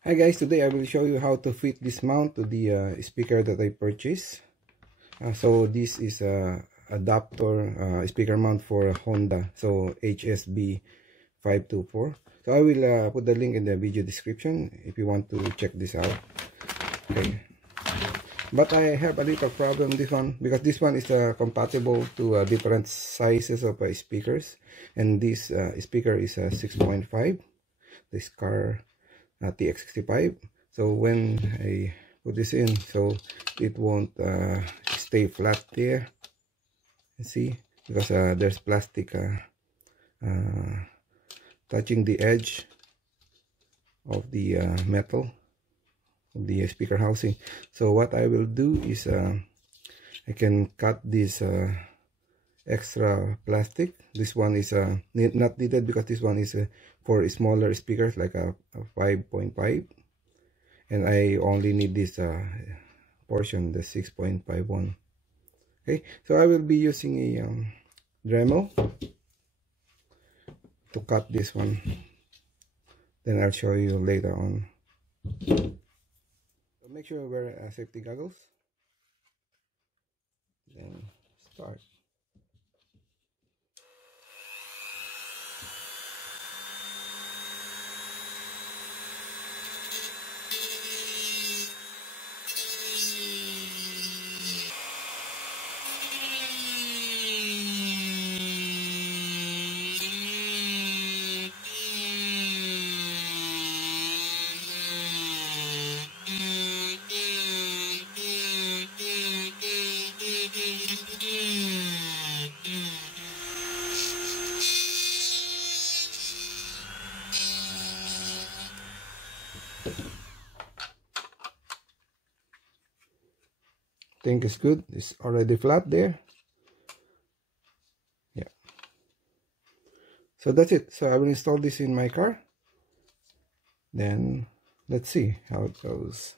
Hi guys, today I will show you how to fit this mount to the speaker that I purchased. So this is a adapter speaker mount for Honda, so HSB 524. So I will put the link in the video description if you want to check this out. Okay, but I have a little problem this one because this one is compatible to different sizes of speakers, and this speaker is a 6.5, the Skar TX65. So when I put this in, so it won't stay flat there. You see, because there's plastic touching the edge of the metal of the speaker housing. So what I will do is I can cut this extra plastic. This one is not needed because this one is for smaller speakers like a 5.5, and I only need this portion, the 6.51. Okay, so I will be using a Dremel to cut this one, then I'll show you later on. So make sure you wear safety goggles, then start. Think it's good. It's already flat there. Yeah. So that's it. So I will install this in my car. Then let's see how it goes.